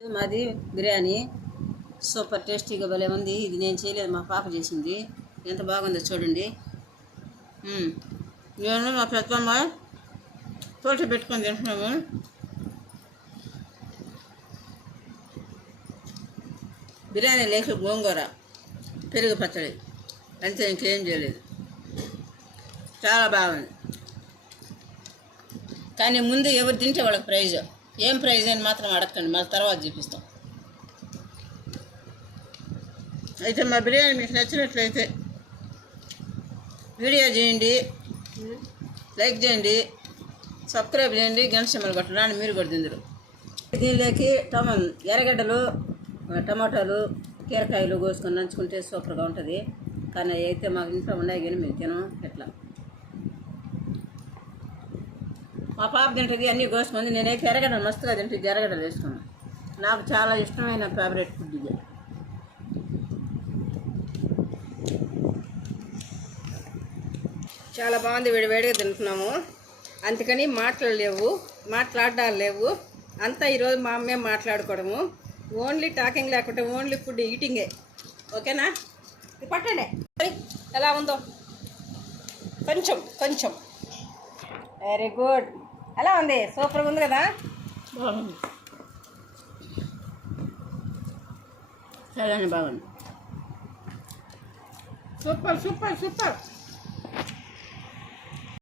మాది బిర్యానీ సూపర్ టేస్టీగా భలే ఉంది. ఇది నేను చేయలేదు, మా పాప చేసింది. ఎంత బాగుందో చూడండి. నేను మా పెద్దమ్మ తోట పెట్టుకొని తింటున్నాము. బిర్యానీ లేక గోంగూర పెరుగు పచ్చడి అంతే, ఇంకేం చేయలేదు. చాలా బాగుంది. కానీ ముందు ఎవరు తింటే వాళ్ళకి ప్రైజ్, ఏం ప్రైజ్ అని మాత్రం అడగండి, మళ్ళీ తర్వాత చూపిస్తాం. అయితే మా బిర్యానీ మీకు నచ్చినట్లయితే వీడియో చేయండి, లైక్ చేయండి, సబ్స్క్రైబ్ చేయండి, గంట సింబల్ కొట్టండి. మీరు కూడా తిందరు. దీనిలోకి ఎర్రగడ్డలు, టమాటాలు, కీరకాయలు కోసుకొని నంచుకుంటే సూపర్గా ఉంటుంది. కానీ అయితే మాకు ఇంట్లో ఉన్నాయి కానీ మేము తినం. ఎట్లా మా పాప తింటుంది అన్నీ కోసుకుంది. నేనైతే ఎర్రగడ్డలు మస్తుగా తింటుంది, ఎర్రగడ్డలు వేసుకున్నాను. నాకు చాలా ఇష్టమైన ఫేవరెట్ ఫుడ్ ఇది. చాలా బాగుంది, వేడివేడిగా తింటున్నాము. అందుకని మాట్లాడాలు లేవు అంతా. ఈరోజు మా అమ్మే మాట్లాడుకోవడము, ఓన్లీ టాకింగ్ లేకుంటే ఓన్లీ ఫుడ్ ఈటింగే. ఓకేనా? ఇది పట్టండి ఎలా ఉందో కొంచెం కొంచెం. Very good. ఎలా ఉంది? సూపర్గా ఉంది కదా? చాలానే బాగుంది. Super super super.